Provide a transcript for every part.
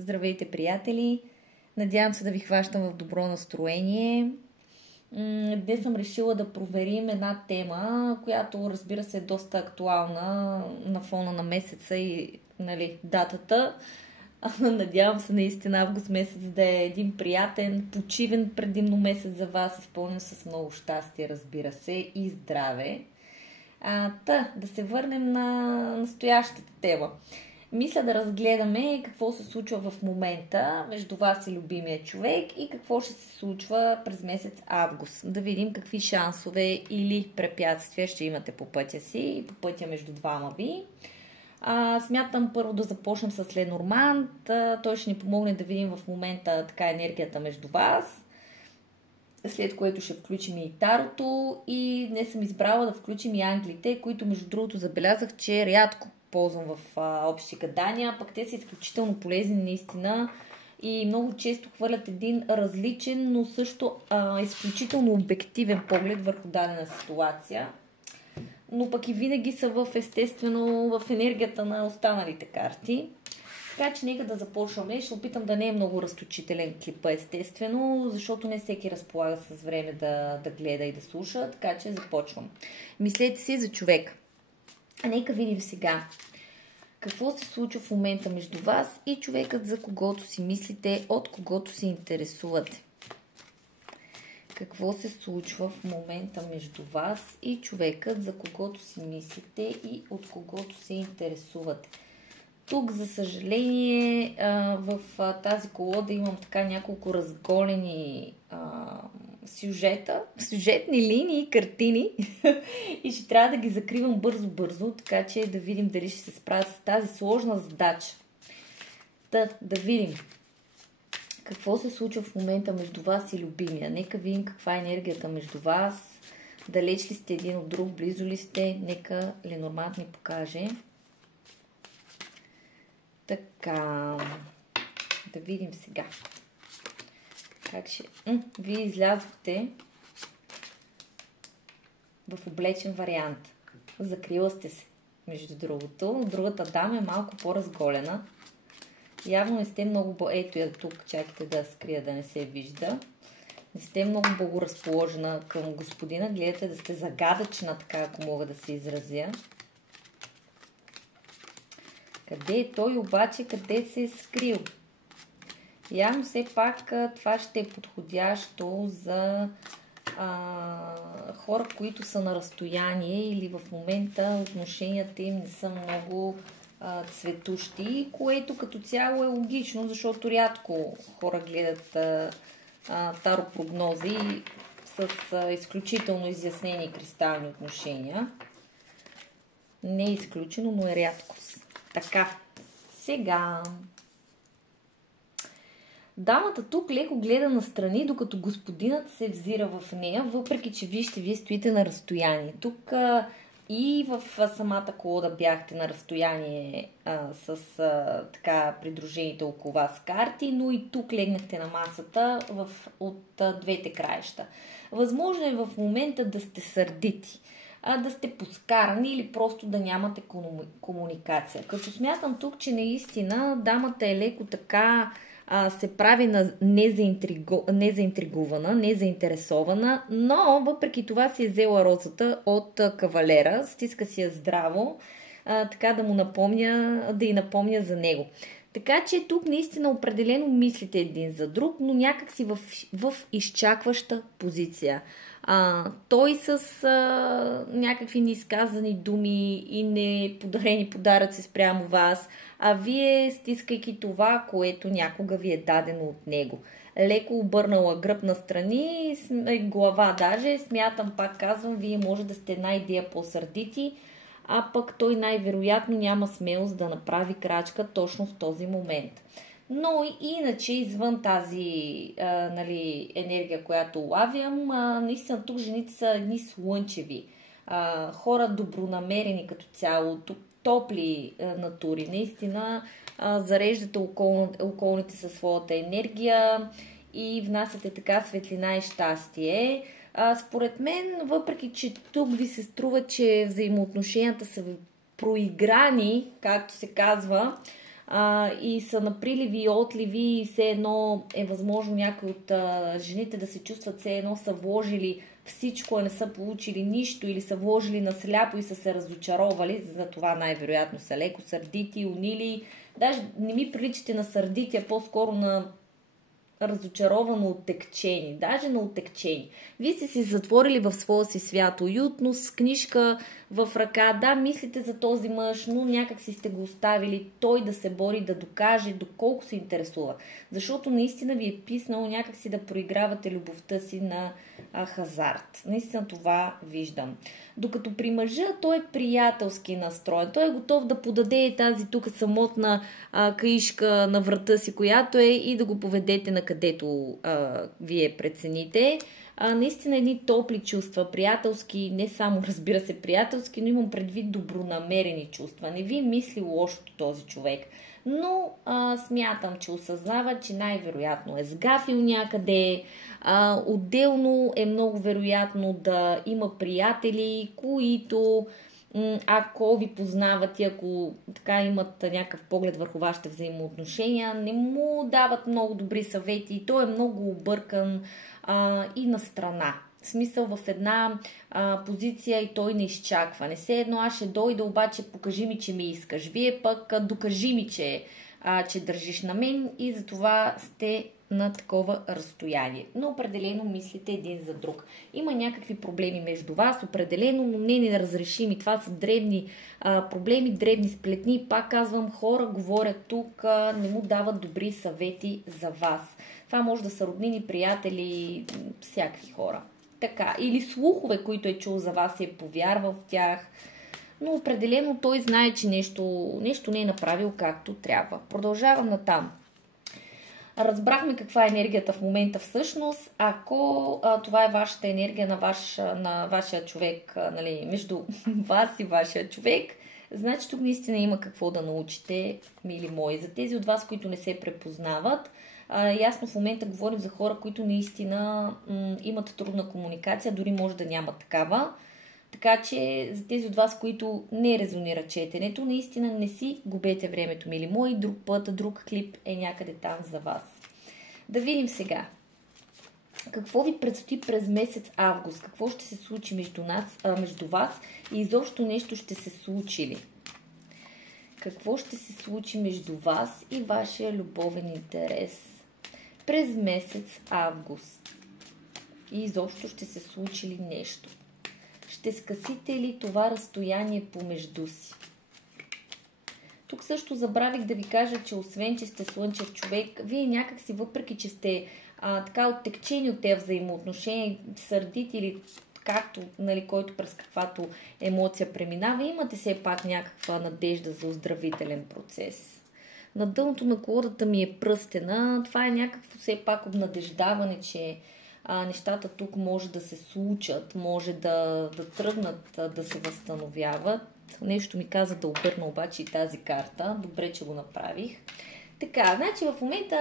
Здравейте, приятели! Надявам се да ви хващам в добро настроение. Днес съм решила да проверим една тема, която, разбира се, е доста актуална на фона на месеца и датата. Надявам се наистина август месец да е един приятен, почивен предимно месец за вас, изпълнен с много щастие, разбира се, и здраве. Да се върнем на настоящата тема. Мисля да разгледаме какво се случва в момента между вас и любимия човек и какво ще се случва през месец август. Да видим какви шансове или препятствия ще имате по пътя си и по пътя между двама ви. Смятам първо да започнем с Ленорманд. Той ще ни помогне да видим в момента енергията между вас. След което ще включим и Тарото и днес съм избрала да включим и ангелите, които между другото забелязах, че рядко ползвам в общи гадания, пък те са изключително полезни наистина и много често хвърлят един различен, но също изключително обективен поглед върху дадена ситуация. Но пък и винаги са естествено в енергията на останалите карти. Така че нека да започваме. Ще опитам да не е много разточителен клипа, естествено, защото не всеки разполага с време да гледа и да слуша, така че започвам. Мислете си за човек. Нека видим сега какво се случва в момента между вас и човекът, за когото си мислите, от когото се интересувате. Какво се случва в момента между вас и човекът, за когото си мислите и от когото се интересувате. Тук, за съжаление, в тази колода имам няколко разголени сюжетни линии, картини и ще трябва да ги закривам бързо, така че да видим дали ще се справя с тази сложна задача. Да видим какво се случва в момента между вас и любимия. Нека видим каква е енергията между вас. Далеч ли сте един от друг, близо ли сте? Нека Ленорманд ни покаже. Така, да видим сега. Как ще... Вие излязохте в облечен вариант. Закрила сте се, между другото. Другата дама е малко по-разголена. Явно не сте много... Ето я тук, чакайте да скрия, да не се вижда. Не сте много благоразположена към господина. Гледате да сте загадъчна, така ако мога да се изразя. Къде е той обаче? Къде се е скрил? Явно все пак това ще е подходящо за хора, които са на разстояние или в момента отношенията им не са много цветущи, което като цяло е логично, защото рядко хора гледат таропрогнози с изключително изяснени кристални отношения. Не е изключено, но е рядкост. Така, сега... Дамата тук леко гледа настрани, докато господинът се взира в нея, въпреки че вие стоите на разстояние. Тук и в самата колода бяхте на разстояние с придружените около вас карти, но и тук легнахте на масата от двете краища. Възможно е в момента да сте сърдити, да сте поскарани или просто да нямате комуникация. Като смятам тук, че наистина дамата е леко се прави незаинтригувана, незаинтересована, но въпреки това си е взела розата от кавалера, стиска си я здраво, така да й напомня за него. Така че тук наистина определено мислите един за друг, но някак си в изчакваща позиция. Той с някакви неизказани думи и неподарени подаръци спрямо вас, а вие стискайки това, което някога ви е дадено от него. Леко обърнала гръб настрани, глава даже, смятам, пак казвам, вие може да сте една идея по-сърдити, а пък той най-вероятно няма смелост да направи крачка точно в този момент. Но иначе, извън тази енергия, която улавям, наистина тук жените са едни слънчеви, хора добронамерени като цяло, топли натури. Наистина зареждате околните със своята енергия и внасяте така светлина и щастие. Според мен, въпреки че тук ви се струва, че взаимоотношенията са проиграни, както се казва, и са наприливи и отливи и все едно е възможно някои от жените да се чувстват все едно са вложили всичко, а не са получили нищо или са вложили на сляпо и са се разочаровали, за това най-вероятно са леко сърдити, унили. Даже не ми приличате на сърдити, а по-скоро на разочаровано, оттекчени, даже на оттекчени. Вие сте си затворили в своя си свят уютно, с книжка в ръка. Да, мислите за този мъж, но някак си сте го оставили той да се бори, да докаже доколко се интересува. Защото наистина ви е писнало някак си да проигравате любовта си на хазарт. Наистина това виждам. Докато при мъжа той е приятелски настроен. Той е готов да подаде тази тук самотна каишка на врата си, която е, и да го поведете на където вие прецените. Наистина едни топли чувства, приятелски, не само разбира се приятелски, но имам предвид добронамерени чувства. Не ви мисли лошото този човек. Но смятам, че осъзнава, че най-вероятно е сгафил някъде. Отделно е много вероятно да има приятели, които ако ви познават и ако така имат някакъв поглед върху вашите взаимоотношения, не му дават много добри съвети. Той е много объркан и на страна. В смисъл в една позиция и той не изчаква. Не се едно, аз ще дойда, обаче покажи ми, че ме искаш. Вие пък докажи ми, че държиш на мен, и затова сте на такова разстояние. Но определено мислите един за друг. Има някакви проблеми между вас, определено, но не неразрешими. Това са дребни проблеми, дребни сплетни. Пак казвам, хора говорят тук, не му дават добри съвети за вас. Това може да са роднини, приятели, всякакви хора. Така, или слухове, които е чул за вас и е повярвал в тях. Но определено той знае, че нещо не е направил както трябва. Продължавам натам. Разбрахме каква е енергията в момента всъщност. Ако това е вашата енергия на вашия човек, нали, между вас и вашия човек, значи тук наистина има какво да научите, мили мои. За тези от вас, които не се препознават, ясно в момента говорим за хора, които наистина имат трудна комуникация, дори може да нямат такава. Така че за тези от вас, които не резонира четенето, наистина не си губете времето, мили мои. Друг път, друг клип е някъде там за вас. Да видим сега. Какво ви предстои през месец август? Какво ще се случи между вас и изобщо нещо ще се случи ли? Какво ще се случи между вас и вашия любовен интерес през месец август? И изобщо ще се случи ли нещо? Ще скъсите ли това разстояние помежду си? Тук също забравих да ви кажа, че освен, че сте слънчев човек, вие някакси, въпреки че сте така оттекчени от тези взаимоотношения, сърдити или както, нали, който през каквато емоция преминава, имате все пак някаква надежда за оздравителен процес. На дъното на колодата ми е пръстена. Това е някакво все пак обнадеждаване, че нещата тук може да се случат, може да тръгнат да се възстановяват. Нещо ми каза да обърна обаче и тази карта. Добре, че го направих. Така, значи в момента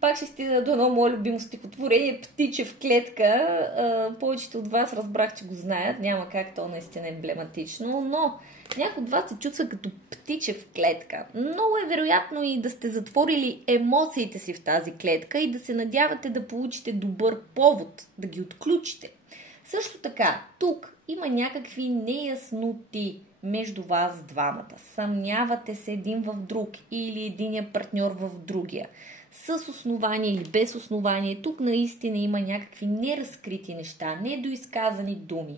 пак ще стигна до едно мое любимо стихотворение "Птиче в клетка". Повечето от вас разбрах, че го знаят. Няма как, то наистина е емблематично, но някой от вас се чувства като птиче в клетка. Много е вероятно и да сте затворили емоциите си в тази клетка и да се надявате да получите добър повод, да ги отключите. Също така, тук има някакви неясноти между вас двамата. Съмнявате се един в друг или единия партньор в другия. С основание или без основание, тук наистина има някакви неразкрити неща, недоизказани думи.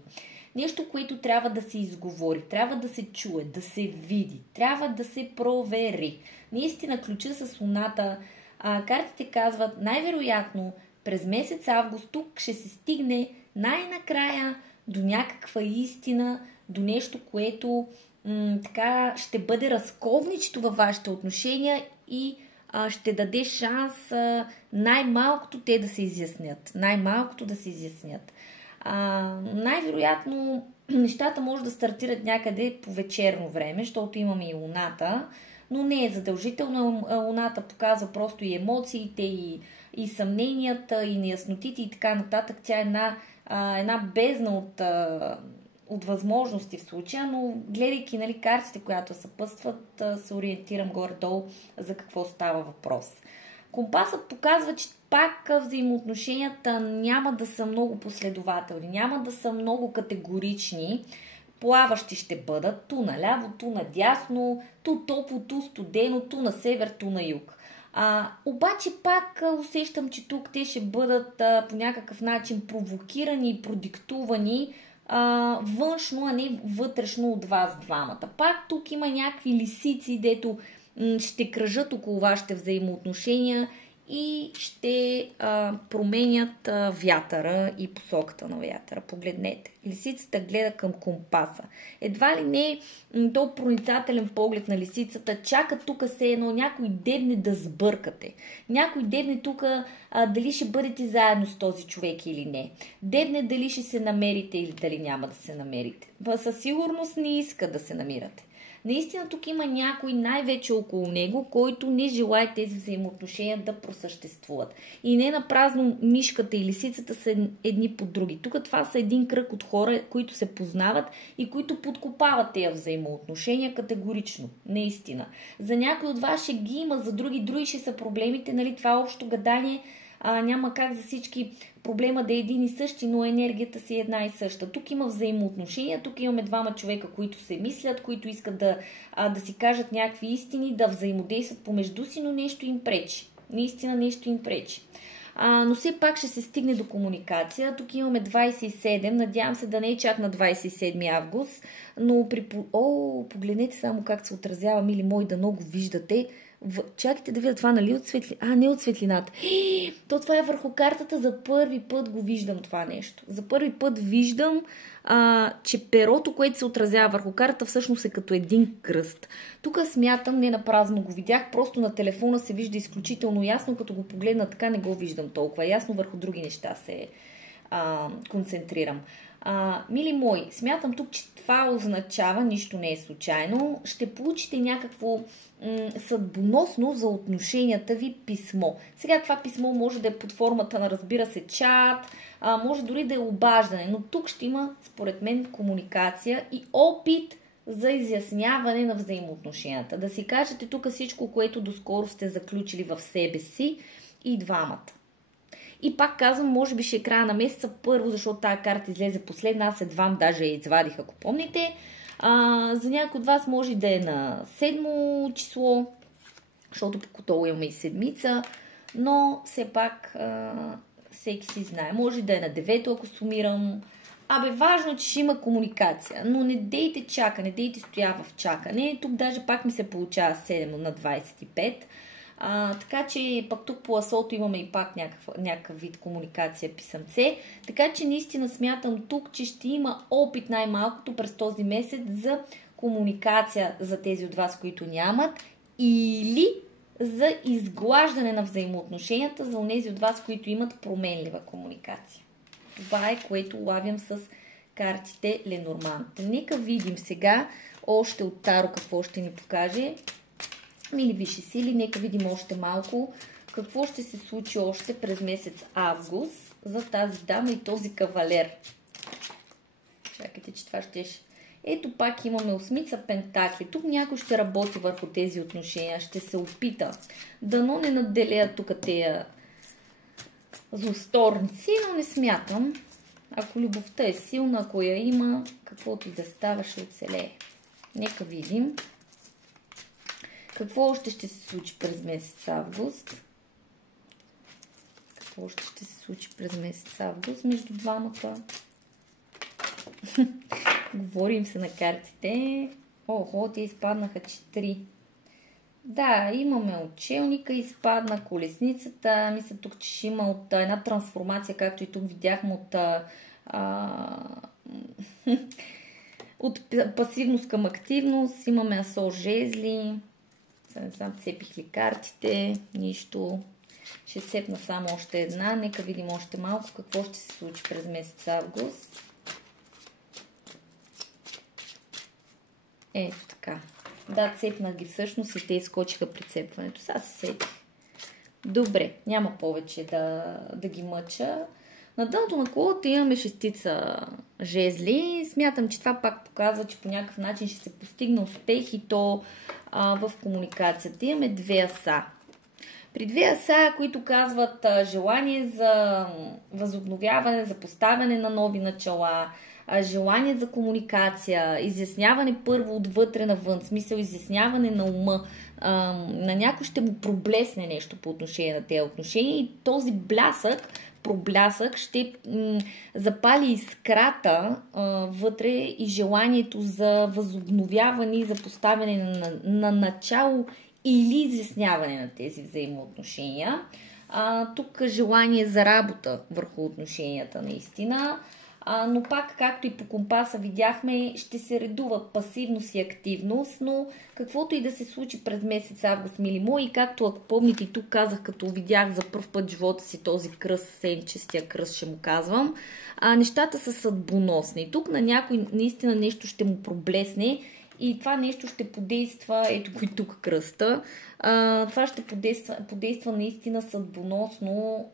Нещо, което трябва да се изговори, трябва да се чуе, да се види, трябва да се провери. Наистина ключа с луната, картите казват, най-вероятно през месец август тук ще се стигне най-накрая до някаква истина, до нещо, което така ще бъде разковничето във вашите отношения и ще даде шанс най-малкото те да се изяснят. Най-малкото да се изяснят. Най-вероятно нещата може да стартират някъде по вечерно време, защото имаме и луната, но не е задължително. Луната показва просто и емоциите, и съмненията, и неяснотите и така нататък. Тя е една бездна от възможности в случая, но гледайки, нали, картите, които съпътстват, се ориентирам горе-долу за какво става въпрос. Компасът показва, че пак взаимоотношенията няма да са много последователни, няма да са много категорични. Плаващи ще бъдат ту наляво, ту надясно, ту топло, ту студено, ту на север, ту на юг. Обаче пак усещам, че тук те ще бъдат по някакъв начин провокирани и продиктувани външно, а не вътрешно от вас двамата. Пак тук има някакви лисици, дето ще кръжат около вашите взаимоотношения и ще променят вятъра и посоката на вятъра. Погледнете. Лисицата гледа към компаса. Едва ли не то проницателен поглед на лисицата чака тук се едно някой дебне да сбъркате. Някой дебне тук дали ще бъдете заедно с този човек или не. Дебне дали ще се намерите или дали няма да се намерите. Със сигурност не иска да се намирате. Наистина тук има някой най-вече около него, който не желае тези взаимоотношения да просъществуват. И не напразно мишката и лисицата са едни под други. Тук това са един кръг от хора, които се познават и които подкопават тези взаимоотношения категорично. Наистина. За някой от вас ще ги има, за други ще са проблемите. Нали, това общо гадание няма как за всички проблема да е един и същи, но енергията си е една и съща. Тук има взаимоотношения, тук имаме двама човека, които се мислят, които искат да си кажат някакви истини, да взаимодействат помежду си, но нещо им пречи. Наистина нещо им пречи. Но все пак ще се стигне до комуникация. Тук имаме 27, надявам се да не е чак на 27 август, но погледнете само как се отразява, мили мои, да много виждате. Чакайте да видя това, нали от светлината? Не от светлината. То това е върху картата, за първи път го виждам това нещо. За първи път виждам, че перото, което се отразява върху картата, всъщност е като един кръст. Тук смятам, не напразно го видях, просто на телефона се вижда изключително ясно, като го погледна така не го виждам толкова ясно, върху други неща се концентрирам. Мили мои, смятам тук, че това означава, нищо не е случайно, ще получите някакво съдбоносно за отношенията ви писмо. Сега това писмо може да е под формата на, разбира се, чат, може дори да е обаждане, но тук ще има, според мен, комуникация и опит за изясняване на взаимоотношенията. Да си кажете тук всичко, което доскоро сте заключили в себе си и двамата. И пак казвам, може би ще е края на месеца първо, защото тази карта излезе последна, аз едвам даже я извадих, ако помните. За някой от вас може да е на 7 число, защото по Котоло имаме и седмица, но все пак всеки си знае. Може да е на 9, ако сумирам. Важно, че ще има комуникация, но не дейте чака, не дейте стоя в чакане. Тук даже пак ми се получава 7 на 25. Така че пък тук по асото имаме и пак някакъв вид комуникация писъмце. Така че наистина смятам тук, че ще има опит най-малкото през този месец за комуникация за тези от вас, които нямат, или за изглаждане на взаимоотношенията за онези от вас, които имат променлива комуникация. Това е, което лавям с картите Ленорман. Нека видим сега още от Таро какво ще ни покаже. Мили висши сили, нека видим още малко какво ще се случи още през месец август за тази дама и този кавалер. Чакайте, че това ще... Ето пак имаме 8 пентакли. Тук някой ще работи върху тези отношения, ще се опита. Дано не надделеят тук тези злосторници, но не смятам. Ако любовта е силна, ако я има, каквото и да става, ще оцелее. Нека видим. Какво още ще се случи през месец август? Какво още ще се случи през месец август между двамата? Говорим се на картите. Те изпаднаха 4. Да, имаме отчелника, изпадна колесницата. Мисля тук, че ще има от една трансформация, както и тук видяхме от пасивност към активност. Имаме асо жезли. Не знам, цепих ли картите, нищо. Ще цепна само още една. Нека видим още малко какво ще се случи през месец август. Ето така. Да, цепнах ги всъщност и те изкочиха при цепването. Сега се сетих. Добре, няма повече да ги мъча. На дъното на колата имаме шестица жезли. Смятам, че това пак показва, че по някакъв начин ще се постигне успех и то в комуникацията. Имаме две аса. При две аса, които казват желание за възобновяване, за поставяне на нови начала, желание за комуникация, изясняване първо отвътре навън, смисъл изясняване на ума, на някой ще му проблесне нещо по отношение на тези отношения и този проблясък ще запали искрата вътре и желанието за възобновяване и за поставяне на начало или изясняване на тези взаимоотношения. Тук желание за работа върху отношенията наистина. Но пак, както и по компаса видяхме, ще се редува пасивност и активност, но каквото и да се случи през месец август, мили мои, както ако помните и тук казах, като видях за пръв път в живота си този кръст, сенчестия кръст ще му казвам, нещата са съдбоносни. Тук на някой наистина нещо ще му проблесне и това нещо ще подейства, ето го и тук кръста, това ще подейства наистина съдбоносно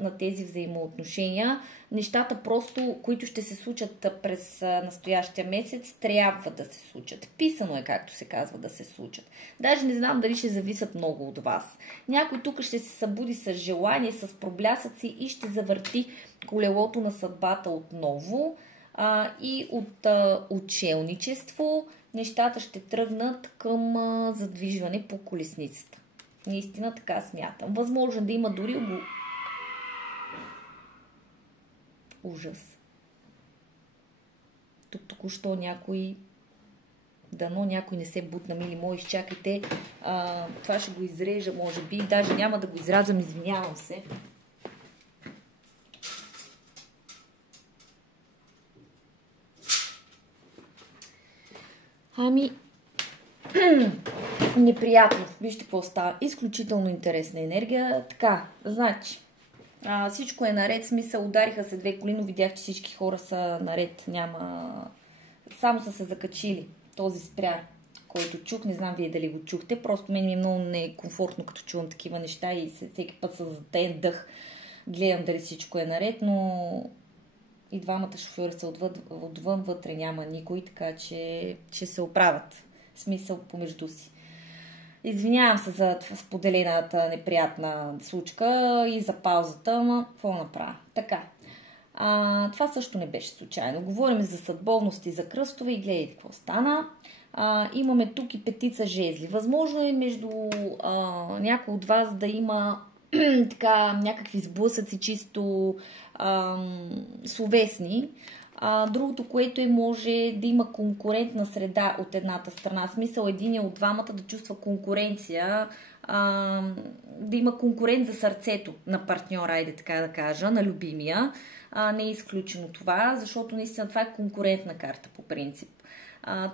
на тези взаимоотношения. Нещата просто, които ще се случат през настоящия месец, трябва да се случат. Писано е, както се казва, да се случат. Даже не знам дали ще зависят много от вас. Някой тук ще се събуди с желание, с проблясъци и ще завърти колелото на съдбата отново. И от учелничество нещата ще тръгнат към задвижване по колесницата. Наистина така смятам. Възможно да има дори ужас. Тук току-що дано някой не се бутна, мили мои, изчакайте. Това ще го изрежа, може би. Даже няма да го изразям, извинявам се. Неприятно. Вижте какво става. Изключително интересна енергия. Така, значи, всичко е наред. Смисъл, удариха се две коли, но видях, че всички хора са наред. Само са се закачили. Този спря, който чух. Не знам вие дали го чухте. Просто мен ми е много некомфортно, като чувам такива неща и всеки път с затаен дъх гледам дали всичко е наред, но и двамата шофьори са отвън, вътре няма никой, така че ще се оправят. Смисъл помежду си. Извинявам се за споделената неприятна случка и за паузата, ама какво направя? Така. Това също не беше случайно. Говорим за съдбовност и за кръстове и гледайте какво стана. Имаме тук и петица жезли. Възможно е между някой от вас да има така някакви сблъсъци чисто словесни. Другото, което може да има конкурентна среда от едната страна. Смисъл един от двамата да чувства конкуренция, да има конкурент за сърцето на партньора, айде така да кажа, на любимия. Не е изключено това, защото наистина това е конкурентна карта по принцип.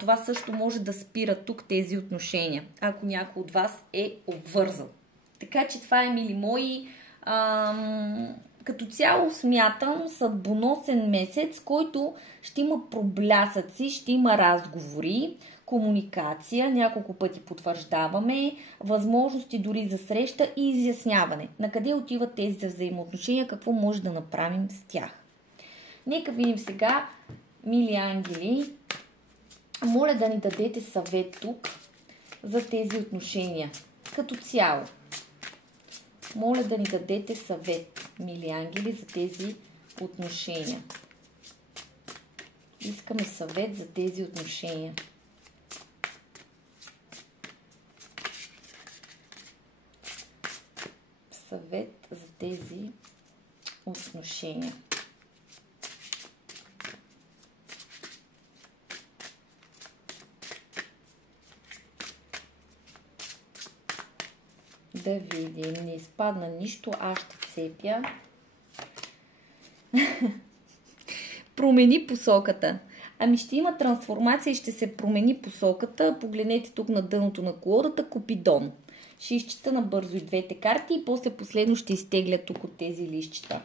Това също може да спира тук тези отношения, ако някой от вас е обвързал. Така че това е, мили мои, като цяло смятам съдбоносен месец, който ще има проблясъци, ще има разговори, комуникация, няколко пъти потвърждаваме, възможности дори за среща и изясняване. На къде отиват тези взаимоотношения, какво може да направим с тях. Нека видим сега, мили ангели, моля да ни дадете съвет тук за тези отношения. Като цяло. Моля да ни дадете съвет, мили ангели, за тези отношения. Искаме съвет за тези отношения. Съвет за тези отношения. Да видим, не изпадна нищо, аз ще цепя. Промени посоката. Ще има трансформация и ще се промени посоката. Погледнете тук на дъното на колодата, Купидон. Ще изчита набързо и двете карти и после последно ще изтегля тук от тези листчета.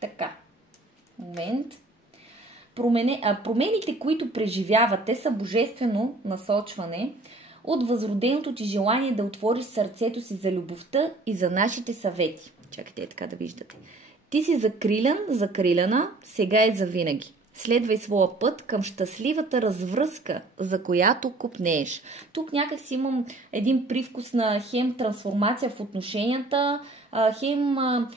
Така. Момент. Промените, които преживявате, са божествено насочване от възроденото ти желание да отвориш сърцето си за любовта и за нашите съвети. Чакайте така да виждате. Ти си закрилян, закриляна, сега и завинаги. Следвай своя път към щастливата развръзка, за която копнееш. Тук някак си имам един привкус на хем трансформация в отношенията, хем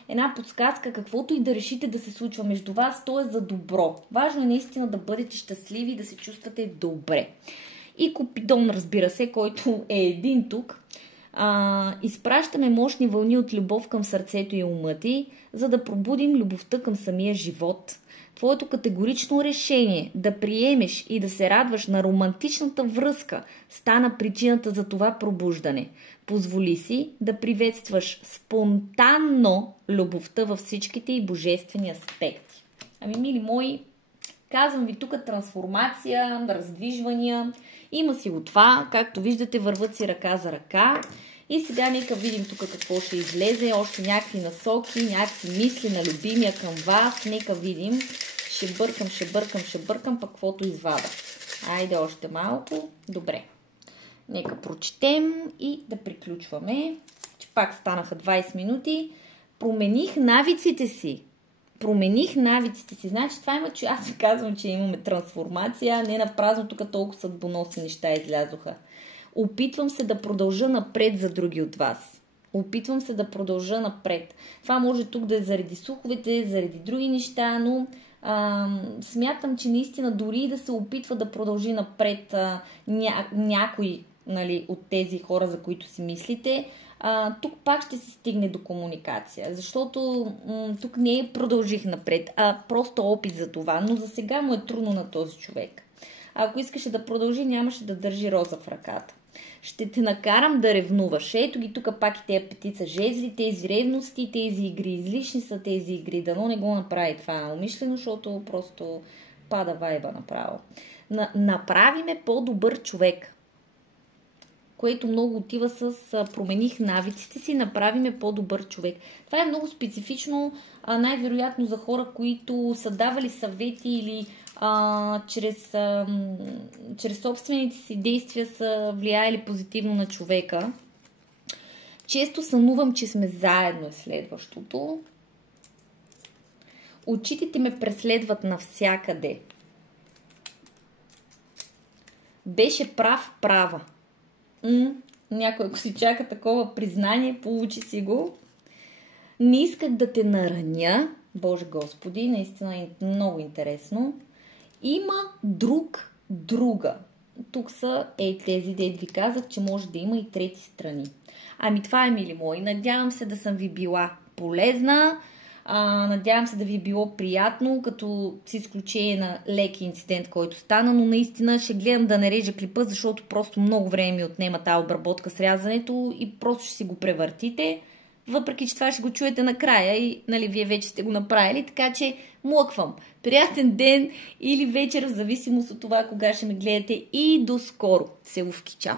една подсказка, каквото и да решите да се случва между вас, то е за добро. Важно е наистина да бъдете щастливи и да се чувствате добре. И Купидон, разбира се, който е един тук, изпращаме мощни вълни от любов към сърцето и ума ти, за да пробудим любовта към самия живот. Твоето категорично решение да приемеш и да се радваш на романтичната връзка стана причината за това пробуждане. Позволи си да приветстваш спонтанно любовта във всичките и божествени аспекти. Ами, мили мои, казвам ви тук трансформация, раздвижвания. Има си го това, както виждате, върват си ръка за ръка. И сега нека видим тук какво ще излезе. Още някакви насоки, някакви мисли на любимия към вас. Нека видим. Ще бъркам, пък каквото извада. Айде още малко. Добре. Нека прочетем и да приключваме. Че пак станаха 20 минути. Промених навиците си. Значи това има, че аз ви казвам, че имаме трансформация. Не на празно, тук толкова съдбоносни неща излязоха. Опитвам се да продължа напред за други от вас. Това може тук да е заради слуховете, заради други неща, но смятам, че наистина дори да се опитва да продължи напред някой, нали, от тези хора, за които си мислите, тук пак ще се стигне до комуникация, защото тук не продължих напред, а просто опит за това, но за сега му е трудно на този човек. Ако искаше да продължи, нямаше да държи роза в ръката. Ще те накарам да ревнуваш. Ето ги тук пак и тези петица жезли, тези ревности, тези игри. Излишни са тези игри. Дано не го направи това умишлено, защото просто пада вайба направо. Направи ме по-добър човек, което много отива с промених навиците си, направи ме по-добър човек. Това е много специфично, най-вероятно за хора, които са давали съвети или чрез собствените си действия са влияели позитивно на човека. Често сънувам, че сме заедно, е следващото. Очите ме преследват навсякъде. Беше права. Някой, ако си чака такова признание, получи си го. Не исках да те нараня. Боже Господи, наистина е много интересно. Има друга. Тук са тези, дед ви казах, че може да има и трети страни. Ами това е, мили мои. Надявам се да съм ви била полезна. Надявам се да ви е било приятно, като с изключение на леки инцидент, който стана, но наистина ще гледам да не режа клипа, защото просто много време ми отнема тази обработка с рязането и просто ще си го превъртите. Въпреки че това ще го чуете накрая и, нали, вие вече сте го направили, така че млъквам. Приятен ден или вечер, в зависимост от това кога ще ме гледате, и до скоро. Целувки, чао!